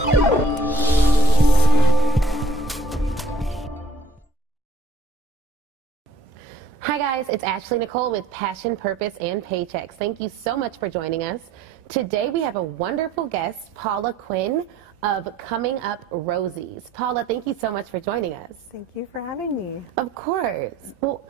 Hi guys, it's Ashley Nicole with Passion, Purpose, and Paychecks. Thank you so much for joining us. Today we have a wonderful guest, Paula Quinn of Coming Up Rosies. Paula, thank you so much for joining us. Thank you for having me. Of course. Well,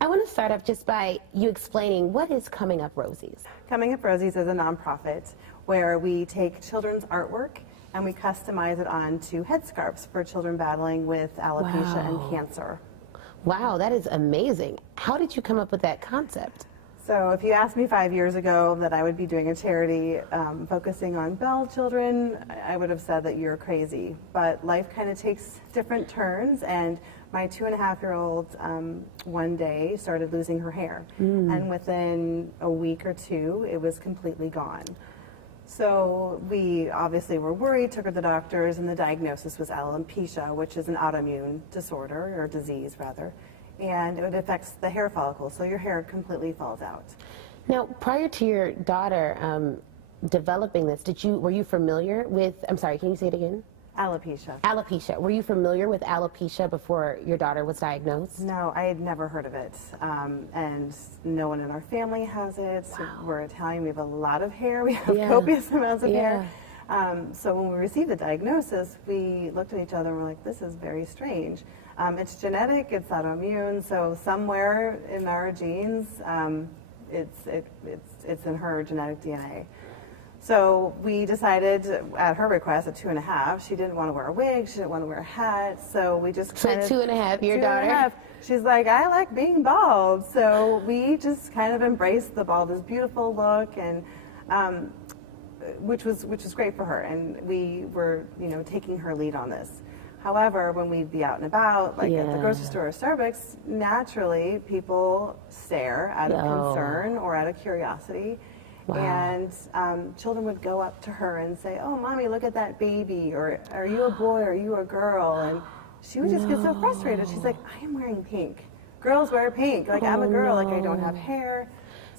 I want to start off just by you explaining what is Coming Up Rosies. Coming Up Rosies is a nonprofit where we take children's artwork and we customize it onto headscarves for children battling with alopecia and cancer. Wow, that is amazing. How did you come up with that concept? So if you asked me 5 years ago that I would be doing a charity focusing on Bell children, I would have said that you're crazy. But life kind of takes different turns, and my 2.5-year-old one day started losing her hair. And within a week or two, it was completely gone. So we obviously were worried, took her to the doctors, and the diagnosis was alopecia, which is an autoimmune disorder, or disease rather, and it affects the hair follicle, so your hair completely falls out. Now, prior to your daughter developing this, were you familiar with, I'm sorry, can you say it again? Alopecia. Alopecia. Were you familiar with alopecia before your daughter was diagnosed? No, I had never heard of it, and no one in our family has it. Wow. We're Italian, we have a lot of hair, we have copious amounts of hair. So when we received the diagnosis, we looked at each other and were like, this is very strange. It's genetic, it's autoimmune, so somewhere in our genes, it's in her genetic DNA. So we decided, at her request, at 2.5, she didn't want to wear a wig, she didn't want to wear a hat, so we just kind of... 2.5, your daughter? She's like, I like being bald, so we just kind of embraced the bald is beautiful look, and which was great for her, and we were, you know, taking her lead on this. However, when we'd be out and about, like at the grocery store or Starbucks, naturally people stare out of concern or out of curiosity. And children would go up to her and say, oh, Mommy, look at that baby, or are you a boy, or are you a girl? And she would just get so frustrated. She's like, I am wearing pink. Girls wear pink. Like, I'm a girl, like I don't have hair.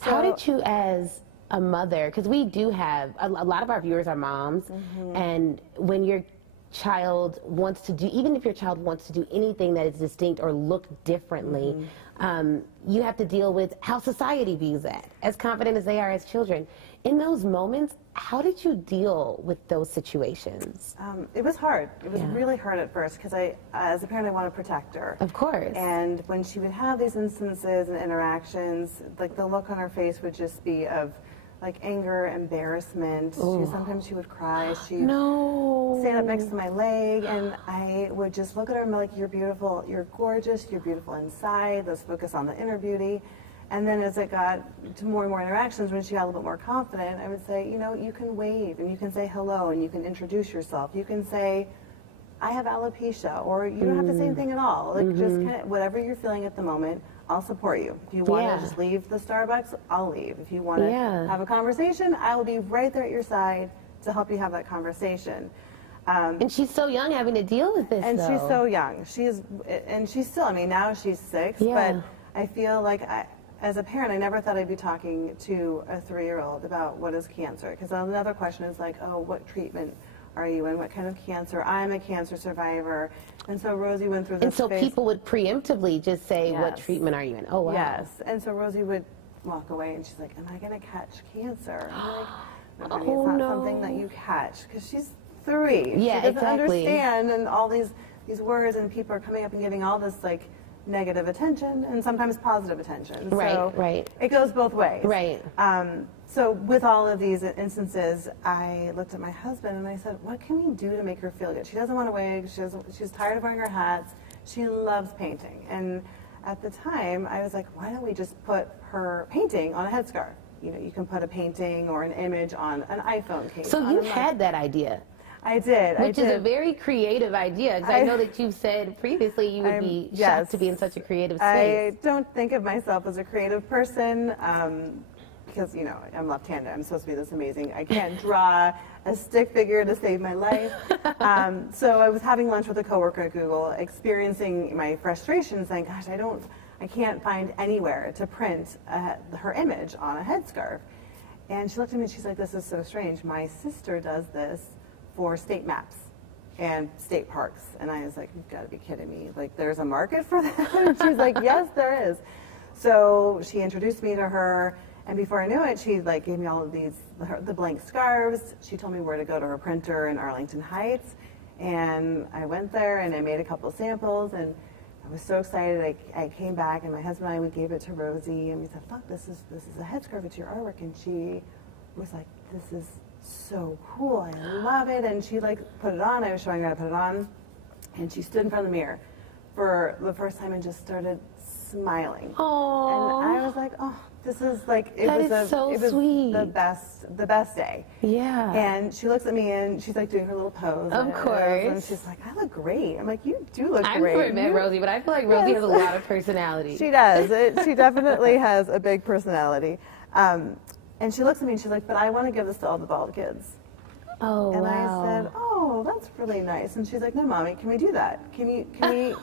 So, how did you, as a mother, because we do have, a lot of our viewers are moms, and when your child wants to do, even if your child wants to do anything that is distinct or look differently, you have to deal with how society views that, as confident as they are as children. In those moments, how did you deal with those situations? It was hard. It was really hard at first, because as a parent, I want to protect her. Of course. And when she would have these instances and interactions, like the look on her face would just be of like anger, embarrassment. Sometimes she would cry. She'd stand up next to my leg, and I would just look at her and be like, you're beautiful, you're gorgeous, you're beautiful inside, let's focus on the inner beauty. And then as it got to more and more interactions, when she got a little bit more confident, I would say, you know, you can wave, and you can say hello, and you can introduce yourself. You can say, I have alopecia, or you don't have to say anything at all. Like, just kind of whatever you're feeling at the moment, I'll support you. If you want to just leave the Starbucks, I'll leave. If you want to have a conversation, I will be right there at your side to help you have that conversation. And she's so young, having to deal with this, and she's so young. And she's still, I mean, now she's 6, but I feel like as a parent, I never thought I'd be talking to a 3-year-old about what is cancer. Because another question is like, oh, what treatment are you in? What kind of cancer? I'm a cancer survivor. And so Rosie went through this And so people would preemptively just say, what treatment are you in? Oh, wow. Yes. And so Rosie would walk away, and she's like, am I going to catch cancer? I'm like, no, honey, it's not something that you catch. Because she's 3. She doesn't understand, and all these words, and people are coming up and giving all this, like, negative attention and sometimes positive attention. So it goes both ways. So with all of these instances, I looked at my husband and I said, what can we do to make her feel good? She doesn't want a wig. She's tired of wearing her hats. She loves painting. And at the time, I was like, why don't we just put her painting on a headscarf? You know, you can put a painting or an image on an iPhone case. So you had that idea? I did. Which is a very creative idea, because I know that you've said previously you would be shocked to be in such a creative space. I don't think of myself as a creative person, because, you know, I'm left-handed. I'm supposed to be this amazing. I can't draw a stick figure to save my life. So I was having lunch with a coworker at Google, experiencing my frustration, saying, gosh, I can't find anywhere to print her image on a headscarf. And she looked at me and she's like, this is so strange. My sister does this for state maps and state parks. And I was like, you've got to be kidding me. Like, there's a market for that? And she's like, yes, there is. So she introduced me to her, and before I knew it, she like gave me all of the blank scarves. She told me where to go to her printer in Arlington Heights, and I went there and I made a couple samples, and I was so excited. I came back, and my husband and I, we gave it to Rosie, and we said, look, this is a headscarf, it's your artwork. And she was like, this is so cool, I love it. And she like put it on. I was showing her how to put it on, and she stood in front of the mirror for the first time and just started smiling. Aww. And I was like, oh, this is like, it that was is so sweet. the best day. Yeah. And she looks at me and she's like doing her little pose. Of course. And she's like, I look great. I'm like, you do look great. I've never met Rosie, but I feel like Rosie has a lot of personality. She does. She definitely has a big personality. And she looks at me and she's like, but I want to give this to all the bald kids. Oh, and wow. I said, oh, that's really nice. And she's like, no, Mommy, can we do that? Can we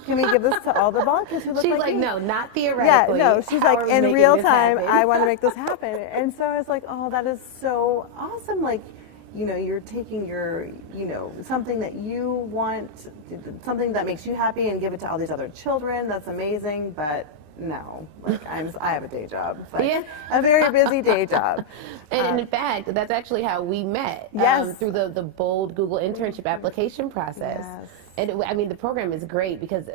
give this to all the bald kids who look she's like me? no, not theoretically. Yeah, no, she's like, in real time, I want to make this happen. And so I was like, oh, that is so awesome. Like, you know, you're taking your, you know, something that you want, something that makes you happy, and give it to all these other children. That's amazing. But no, like I have a day job, like, yeah. A very busy day job. And in fact, that's actually how we met. Yes. Through the bold Google internship application process. Yes. And I mean, the program is great because,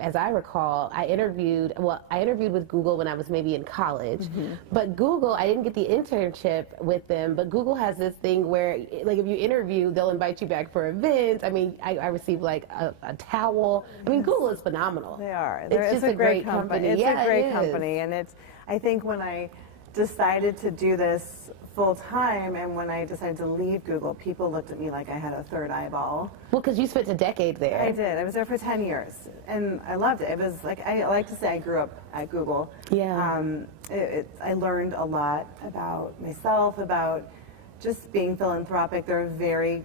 as I recall, I interviewed with Google when I was maybe in college. Mm-hmm. But Google, I didn't get the internship with them, but Google has this thing where, like, if you interview, they'll invite you back for events. I mean, I received, like, a towel. I mean, Google is phenomenal. They are. It's just a great company. It's yeah, a great company. And I think when I decided to do this full time, and when I decided to leave Google, people looked at me like I had a third eyeball. Well, because you spent a decade there. I did. I was there for 10 years, and I loved it. It was like, I like to say I grew up at Google. Yeah. I learned a lot about myself, about just being philanthropic. They're very,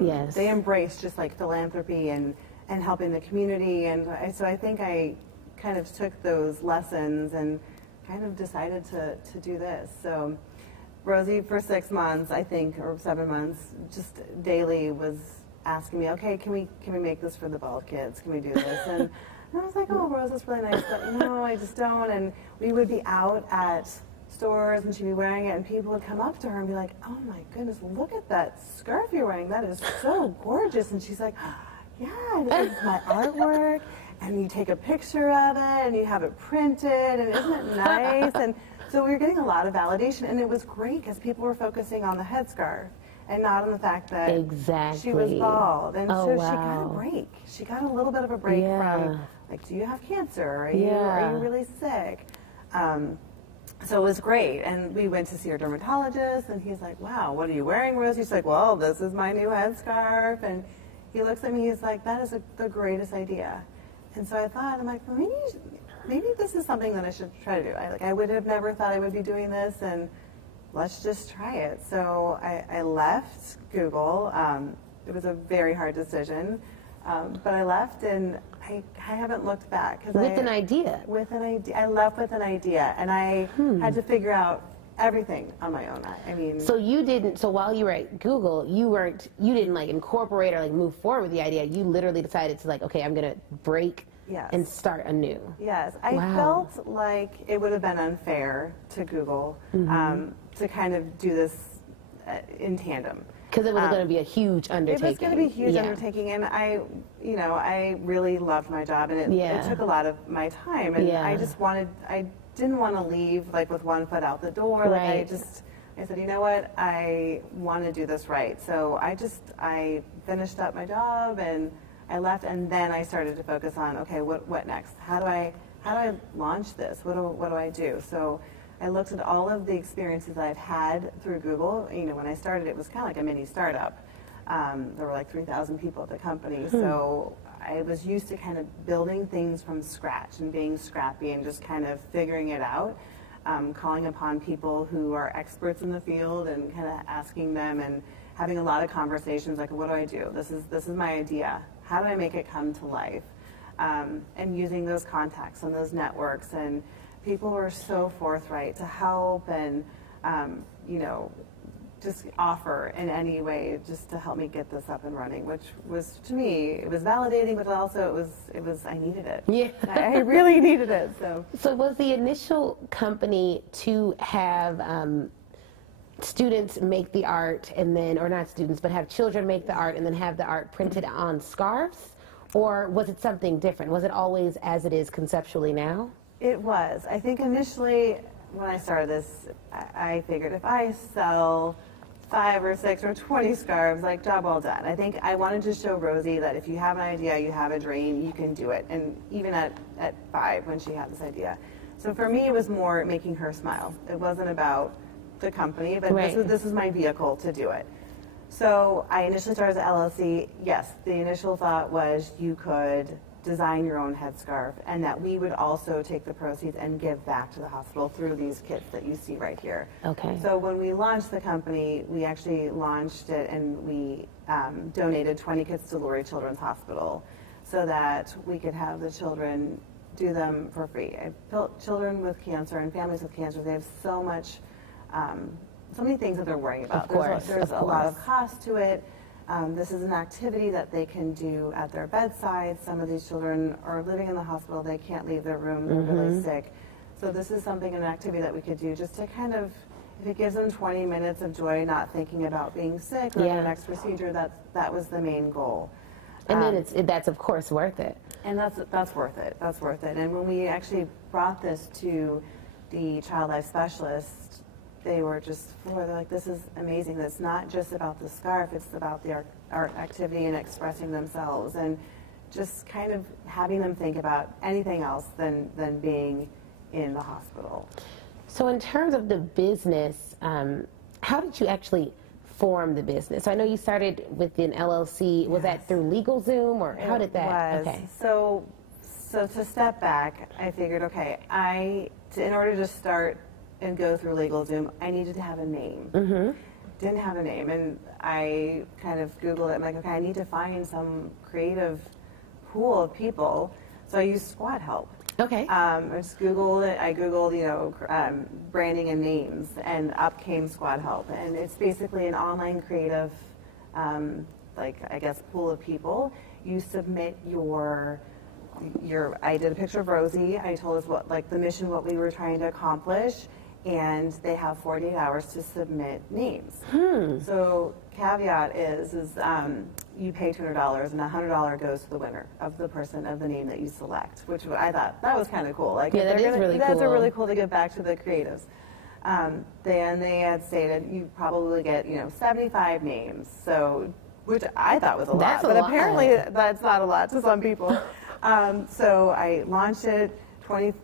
yes. They embrace just like philanthropy and helping the community. And so I think I kind of took those lessons and kind of decided to do this. So Rosie, for 6 months, I think, or 7 months, just daily was asking me, okay, can we make this for the bald kids? Can we do this? And I was like, oh, Rose, that's really nice, but no, I just don't. And we would be out at stores, and she'd be wearing it, and people would come up to her and be like, oh my goodness, look at that scarf you're wearing. That is so gorgeous. And she's like, yeah, this is my artwork. And you take a picture of it, and you have it printed, and isn't it nice? And so we were getting a lot of validation, and it was great because people were focusing on the headscarf and not on the fact that she was bald. And so she got a break. She got a little bit of a break from, like, do you have cancer? Are you really sick? So it was great. And we went to see our dermatologist, and he's like, wow, what are you wearing, Rose? She's like, well, this is my new headscarf. And he looks at me, he's like, that is the greatest idea. And so I thought, I'm like, well, maybe this is something that I should try to do. I would have never thought I would be doing this, and let's just try it. So I left Google. It was a very hard decision, but I left, and I haven't looked back. With an idea? With an idea. I left with an idea, and I had to figure out everything on my own. I mean, so you didn't. So while you were at Google, you didn't like incorporate or like move forward with the idea. You literally decided to like, okay, I'm gonna break and start anew. Yes, I felt like it would have been unfair to Google to kind of do this in tandem. Because it was going to be a huge undertaking. It was going to be a huge undertaking, and I really loved my job, and it took a lot of my time, and I didn't want to leave like with one foot out the door. Right. Like I said, you know what, I want to do this right. So I finished up my job, and I left, and then I started to focus on, okay, what next? How do I launch this? What do I do? So I looked at all of the experiences I've had through Google. You know, when I started, it was kind of like a mini startup. There were like 3,000 people at the company, so I was used to kind of building things from scratch and being scrappy and just kind of figuring it out, calling upon people who are experts in the field and kind of asking them and having a lot of conversations like, what do I do? This is my idea. How do I make it come to life? And using those contacts and those networks, and people were so forthright to help, and just offer in any way just to help me get this up and running, which was, to me, it was validating, but also it was I needed it. Yeah. I really needed it. So was the initial company to have students make the art and then, or not students, but have children make the art and then have the art printed on scarves? Or was it something different? Was it always as it is conceptually now? It was. I think initially when I started this, I figured if I sell 5 or 6 or 20 scarves, like, job well done. I think I wanted to show Rosie that if you have an idea, you have a dream, you can do it. And even at 5 when she had this idea. So for me, it was more making her smile. It wasn't about the company, but this is my vehicle to do it. So I initially started as an LLC. Yes, the initial thought was you could design your own headscarf, and that we would also take the proceeds and give back to the hospital through these kits that you see right here. Okay. So when we launched the company, we actually launched it and we donated 20 kits to Lurie Children's Hospital so that we could have the children do them for free. I felt children with cancer and families with cancer, they have so much, so many things that they're worrying about. Of course, there's a lot of cost to it. This is an activity that they can do at their bedside. Some of these children are living in the hospital. They can't leave their room. They're really sick. So this is something, an activity that we could do just to kind of, if it gives them 20 minutes of joy, not thinking about being sick or the next procedure, that was the main goal. And then that's of course worth it. And that's worth it. That's worth it. And when we actually brought this to the child life specialist, they were just floored. They're like, this is amazing. It's not just about the scarf, it's about the art activity and expressing themselves and just kind of having them think about anything else than being in the hospital. So in terms of the business, how did you actually form the business? So I know you started with an LLC. Was that through LegalZoom, or how did that? Okay. So to step back, I figured, okay, in order to start and go through LegalZoom, I needed to have a name. Didn't have a name, and I kind of Googled it. I'm like, okay, I need to find some creative pool of people. So I used Squad Help. Okay. I just Googled it. I Googled, branding and names, and up came Squad Help. And it's basically an online creative, pool of people. You submit I did a picture of Rosie. I told us the mission, what we were trying to accomplish, and they have 48 hours to submit names. So caveat is you pay $200 and $100 goes to the winner of the name that you select, which I thought that was kind of cool. Like, that is really cool. That's really cool to give back to the creatives. Then they had stated you probably get 75 names, so which I thought was a lot, but apparently that's not a lot to some people. So I launched it.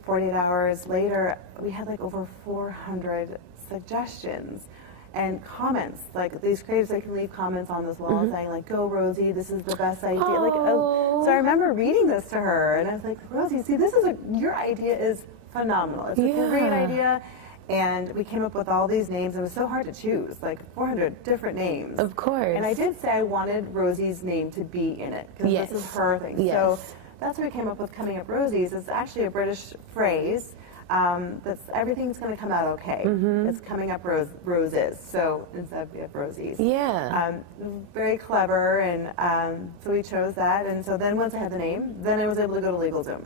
48 hours later, we had over 400 suggestions and comments. Like, these creatives that can leave comments on this wall saying, go Rosie, this is the best idea. So I remember reading this to her, and I was like, Rosie, see, your idea is phenomenal. It's a great idea. And we came up with all these names. It was so hard to choose, 400 different names. Of course. And I did say I wanted Rosie's name to be in it, because this is her thing. So that's where we came up with Coming Up Rosies. It's actually a British phrase. That's everything's going to come out okay. It's coming up roses. So instead of Rosies. Yeah. Very clever, and so we chose that. And so then once I had the name, then I was able to go to LegalZoom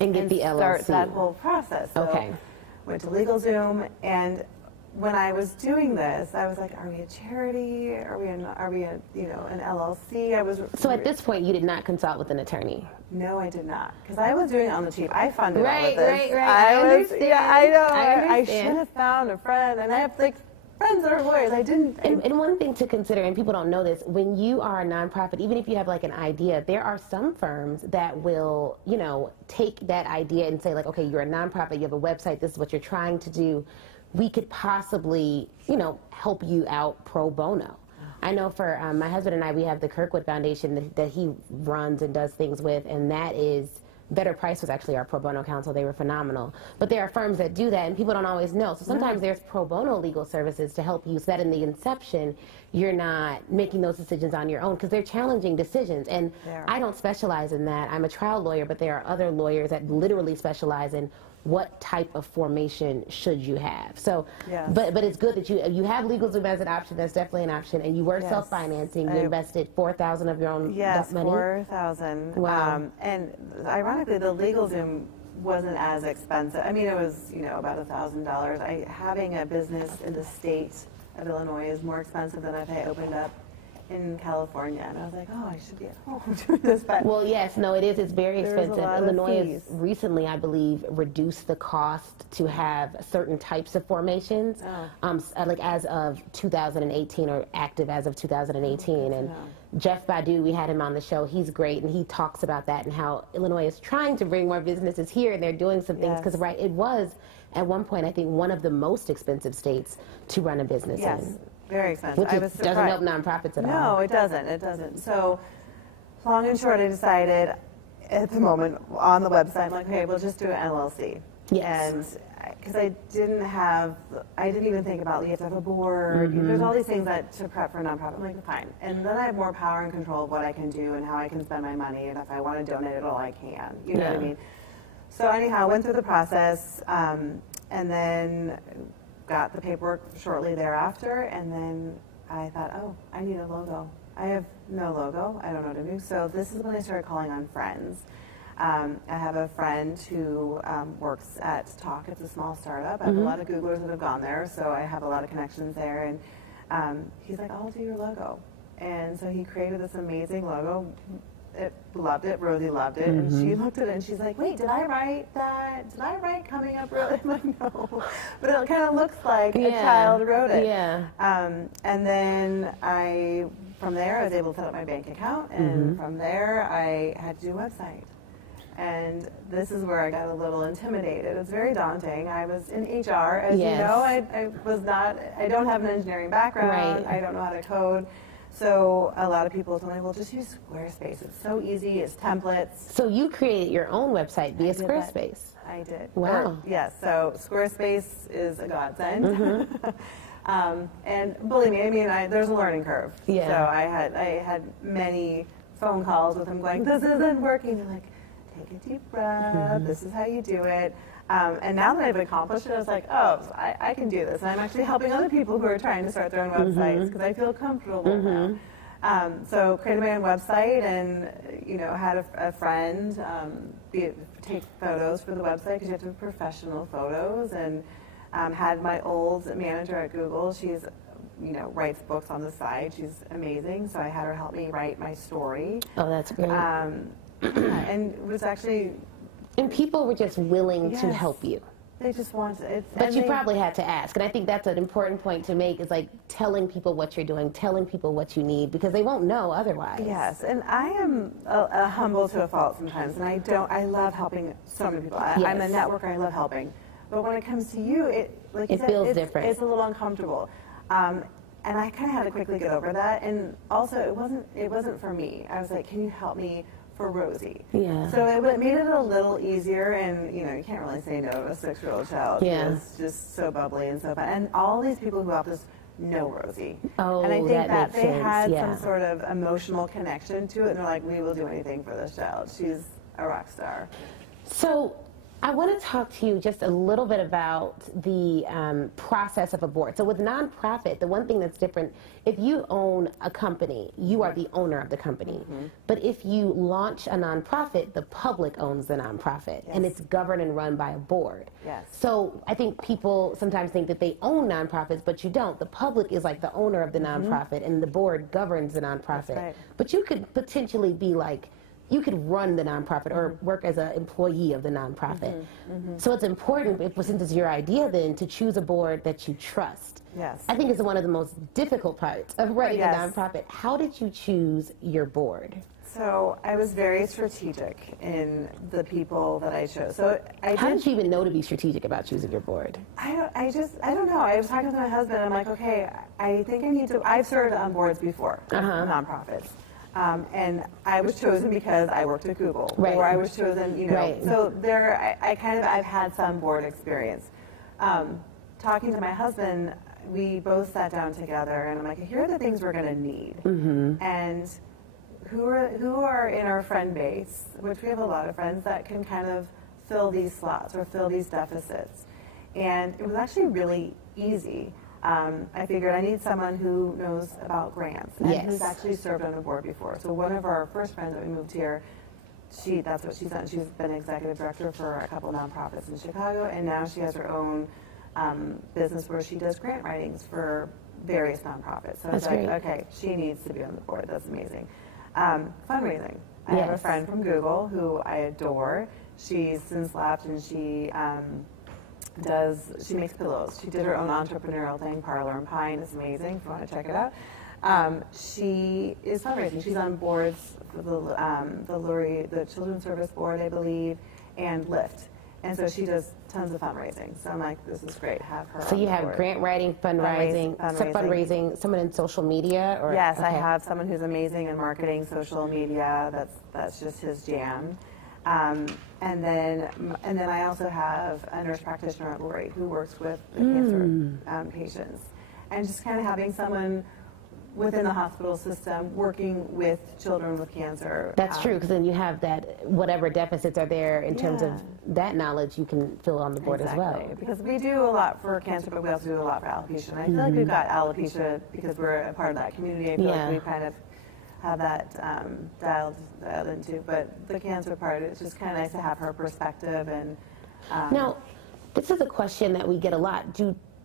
and get the LLC. Start that whole process. So went to LegalZoom, and when I was doing this, I was like, are we a charity? Are we an LLC? So at this point, you did not consult with an attorney? No, I did not, because I was doing it on the cheap. I funded all of this. Right. I understand. Yeah, I know. I should have found a friend, and I have friends that are lawyers. I didn't. And one thing to consider, and people don't know this, when you are a nonprofit, even if you have an idea, there are some firms that will, take that idea and say okay, you're a nonprofit, you have a website, this is what you're trying to do. We could possibly, help you out pro bono. I know for my husband and I, we have the Kirkwood Foundation that he runs and does things with, and that is, Better Price was actually our pro bono counsel. They were phenomenal. But there are firms that do that, and people don't always know. So sometimes there's pro bono legal services to help you so that in the inception, you're not making those decisions on your own, because they're challenging decisions. And I don't specialize in that. I'm a trial lawyer, but there are other lawyers that literally specialize in what type of formation should you have. So, Yes. but it's good that you have LegalZoom as an option. That's definitely an option. And you were self-financing. You invested $4,000 of your own money. Yes, $4,000. Wow. And ironically, the LegalZoom wasn't as expensive. I mean, it was, you know, about $1,000. Having a business in the state of Illinois is more expensive than if I opened up in California, and I was like, oh, I should be at home doing this. But well, yes, no, it is. It's very expensive. Illinois has recently, I believe, reduced the cost to have certain types of formations, like as of 2018 or active as of 2018. And Jeff Badu, we had him on the show. He's great, and he talks about that and how Illinois is trying to bring more businesses here, and they're doing some things because it was at one point, I think, one of the most expensive states to run a business in. Very expensive. Which doesn't help nonprofits at all. No, it doesn't. It doesn't. So, long and short, I decided at the moment on the website, I'm like, okay, we'll just do an LLC. Yes. And because I didn't even think about, you have to have a board. There's all these things that to prep for a nonprofit. I'm like, fine. And then I have more power and control of what I can do and how I can spend my money. And if I want to donate it all, I can. You know what I mean? So anyhow, I went through the process, and then got the paperwork shortly thereafter, and then I thought, oh, I need a logo. I have no logo. I don't know what to do. So this is when I started calling on friends. I have a friend who works at Talk. It's a small startup. I have a lot of Googlers that have gone there, so I have a lot of connections there. And he's like, I'll do your logo. And so he created this amazing logo. Loved it. Rosie loved it. And she looked at it and she's like, wait, did I write that? Did I write Coming Up Rosies? I'm like, no. But it kind of looks like a child wrote it. Yeah. And then from there, I was able to set up my bank account. And from there, I had to do a website. And this is where I got a little intimidated. It's very daunting. I was in HR, as you know. I don't have an engineering background. I don't know how to code. So a lot of people told me, well, just use Squarespace. It's so easy. It's templates. So you created your own website via Squarespace. I did. Wow. Yes. So Squarespace is a godsend. And believe me, I mean, there's a learning curve. Yeah. So I had many phone calls with them going, this isn't working. They're like, take a deep breath. This is how you do it. And now that I've accomplished it, I was like, oh, I can do this. And I'm actually helping other people who are trying to start their own websites because I feel comfortable now. So created my own website and, you know, had a friend take photos for the website because you have to have professional photos. And had my old manager at Google. She's, you know, writes books on the side. She's amazing. So I had her help me write my story. Oh, that's great. And it was actually... And people were just willing to help you. They just want it. But you probably had to ask. And I think that's an important point to make is like telling people what you're doing, telling people what you need, because they won't know otherwise. Yes. And I am a humble to a fault sometimes. And I love helping so many people. I'm a networker. I love helping. But when it comes to you, it feels different. It's a little uncomfortable. And I kind of had to quickly get over that. And also, it wasn't for me. I was like, can you help me for Rosie? Yeah. So it made it a little easier, and you know, you can't really say no to a 6-year-old child. Yeah. It's just so bubbly and so fun. And all these people who helped us know Rosie. Oh, and I think that they sense. had some sort of emotional connection to it, and they're like, we will do anything for this child. She's a rock star. So I want to talk to you just a little bit about the process of a board. So with nonprofit, the one thing that's different, if you own a company, you are the owner of the company. But if you launch a nonprofit, the public owns the nonprofit, and it's governed and run by a board. Yes. So I think people sometimes think that they own nonprofits, but you don't. The public is like the owner of the nonprofit, and the board governs the nonprofit. That's right. But you could potentially be like, you could run the nonprofit or work as an employee of the nonprofit. So it's important, since it's your idea then, to choose a board that you trust. Yes. I think it's one of the most difficult parts of running a nonprofit. How did you choose your board? So I was very strategic in the people that I chose. So How did you even know to be strategic about choosing your board? I don't know. I was talking with my husband, and I'm like, okay, I think I need to, I've served on boards before, nonprofits. And I was chosen because I worked at Google, or I was chosen, you know. So I've had some board experience. Talking to my husband, we both sat down together, and I'm like, here are the things we're going to need, and who are in our friend base, which we have a lot of friends that can kind of fill these slots or fill these deficits. And it was actually really easy. I figured I need someone who knows about grants and who's actually served on a board before. So one of our first friends that we moved here, that's what she's done. She's been executive director for a couple nonprofits in Chicago, and now she has her own business where she does grant writings for various nonprofits. So it's like, okay, she needs to be on the board. That's amazing. Fundraising. I have a friend from Google who I adore. She's since left, and she makes pillows. She did her own entrepreneurial thing, Parlor and Pine. It's amazing if you want to check it out. She is fundraising. She's on boards for the Children's Service Board, I believe, and Lyft. And so she does tons of fundraising. So I'm like, this is great. Have her. So you have grant writing, fundraising, someone in social media, or yes, I have someone who's amazing in marketing, social media. That's just his jam. And then I also have a nurse practitioner at Lori who works with the cancer patients, and just kind of having someone within the hospital system working with children with cancer. That's true, because then you have that whatever deficits are there in terms of that knowledge you can fill on the board as well. Because we do a lot for cancer, but we also do a lot for alopecia. And I feel like we've got alopecia because we're a part of that community. I feel like we kind of have that dialed into. But the cancer part, it's just kind of nice to have her perspective. And now, this is a question that we get a lot.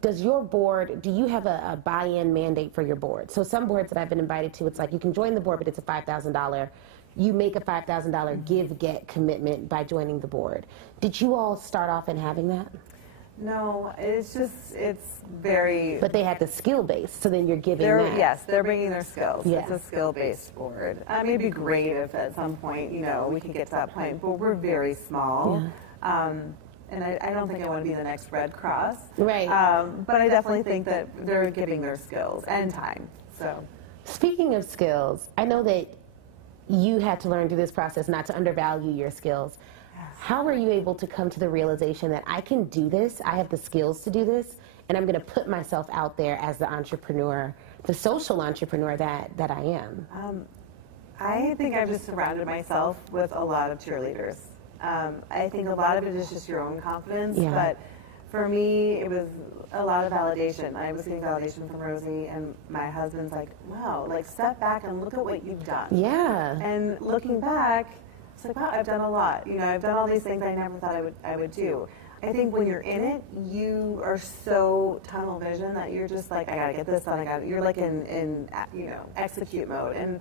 Does your board, do you have a buy-in mandate for your board? So some boards that I've been invited to, it's like you can join the board, but it's a $5,000. You make a $5,000 give-get commitment by joining the board. Did you all start off in having that? No, it's very... But they had the skill-based, so then you're giving that. Yes, they're bringing their skills. Yeah. It's a skill-based board. It'd be great if at some point, we can get to that point, but we're very small. Yeah. And I don't think I want to be the next Red Cross. Right. But I definitely think that they're giving their skills and time. So, speaking of skills, I know that you had to learn through this process not to undervalue your skills. Yes. How were you able to come to the realization that I can do this, I have the skills to do this, and I'm going to put myself out there as the entrepreneur, the social entrepreneur that I am? I think I've just surrounded myself with a lot of cheerleaders. I think a lot of it is just your own confidence, but for me, it was a lot of validation. I was getting validation from Rosie, and my husband's like, wow, step back and look at what you've done. Yeah. And looking back, it's like, wow, I've done a lot. I've done all these things I never thought I would do. I think when you're in it, you are so tunnel vision that you're just like, I gotta get this done. You're like in execute mode. And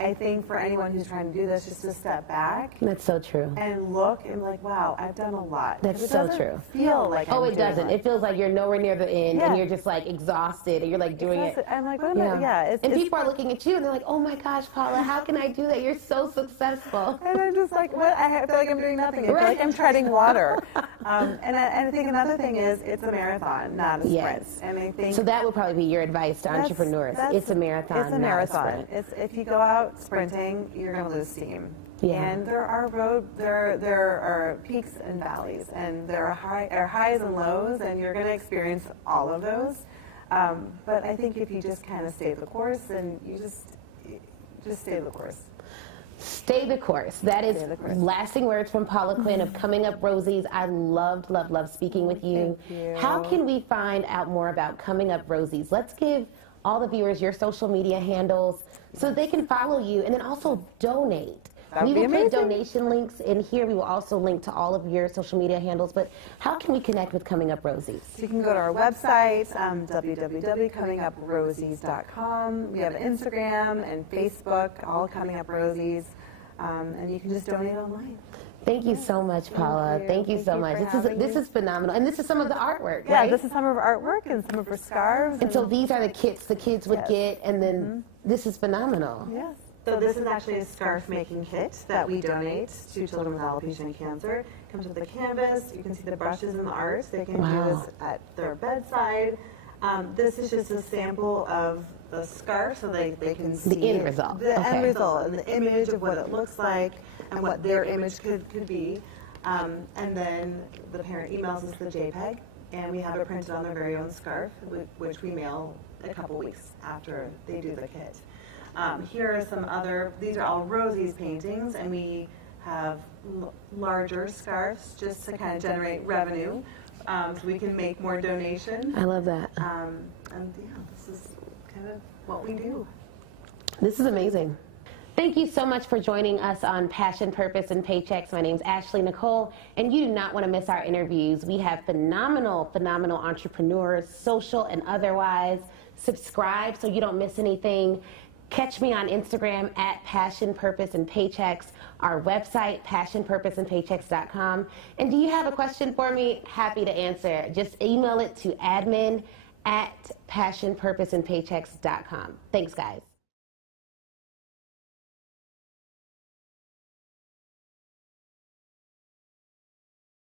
I think for anyone who's trying to do this, just to step back. That's so true. And look and like, wow, I've done a lot. That's so true. Feel like it doesn't. It feels like you're nowhere near the end, and you're just like exhausted, and you're like doing it. I'm like, what am I? Yeah. And people are looking at you, and they're like, oh my gosh, Paula, how can I do that? You're so successful. And I'm just like, what? I feel like I'm doing nothing. I feel like I'm treading water. And I think another thing is, it's a marathon, not a sprint. Yes. And I think so that would probably be your advice to entrepreneurs. It's a marathon. It's a marathon. If you go out sprinting, you're going to lose steam. Yeah. And there are peaks and valleys, and there are highs and lows, and you're going to experience all of those. But I think if you just kind of stay the course, and you just stay the course. Stay the course. That is lasting words from Paula Quinn of Coming Up Rosies. I loved speaking with you. Thank you. How can we find out more about Coming Up Rosies? Let's give all the viewers your social media handles so they can follow you, and then also donate. We will put donation links in here. We will also link to all of your social media handles. But how can we connect with Coming Up Rosies? So you can go to our website, www.cominguprosies.com. We have Instagram and Facebook, all Coming Up Rosies. And you can just donate online. Thank you so much, Paula. Thank you so much. This is phenomenal. And this is some of the artwork, yeah, right? This is some of our artwork and some of our scarves. And so these are the kits the kids would get, and then this is phenomenal. Yes. So this is actually a scarf making kit that we donate to children with alopecia and cancer. It comes with a canvas. You can see the brushes and the art. They can do this at their bedside. This is just a sample of the scarf so they can see the end result. The end result and the image of what it looks like and what their image could be. And then the parent emails us the JPEG, and we have it printed on their very own scarf, which we mail a couple weeks after they do the kit. Here are some other, these are all Rosie's paintings, and we have larger scarves just to kind of generate revenue, so we can make more donations. I love that. And yeah, this is kind of what we do. This is amazing. Thank you so much for joining us on Passion, Purpose, and Paychecks. My name's Ashley Nicole, and you do not want to miss our interviews. We have phenomenal entrepreneurs, social and otherwise. Subscribe so you don't miss anything. Catch me on Instagram at Passion, Purpose, and Paychecks. Our website, passionpurposeandpaychecks.com. And do you have a question for me? Happy to answer. Just email it to admin@passionpurposeandpaychecks.com. Thanks, guys.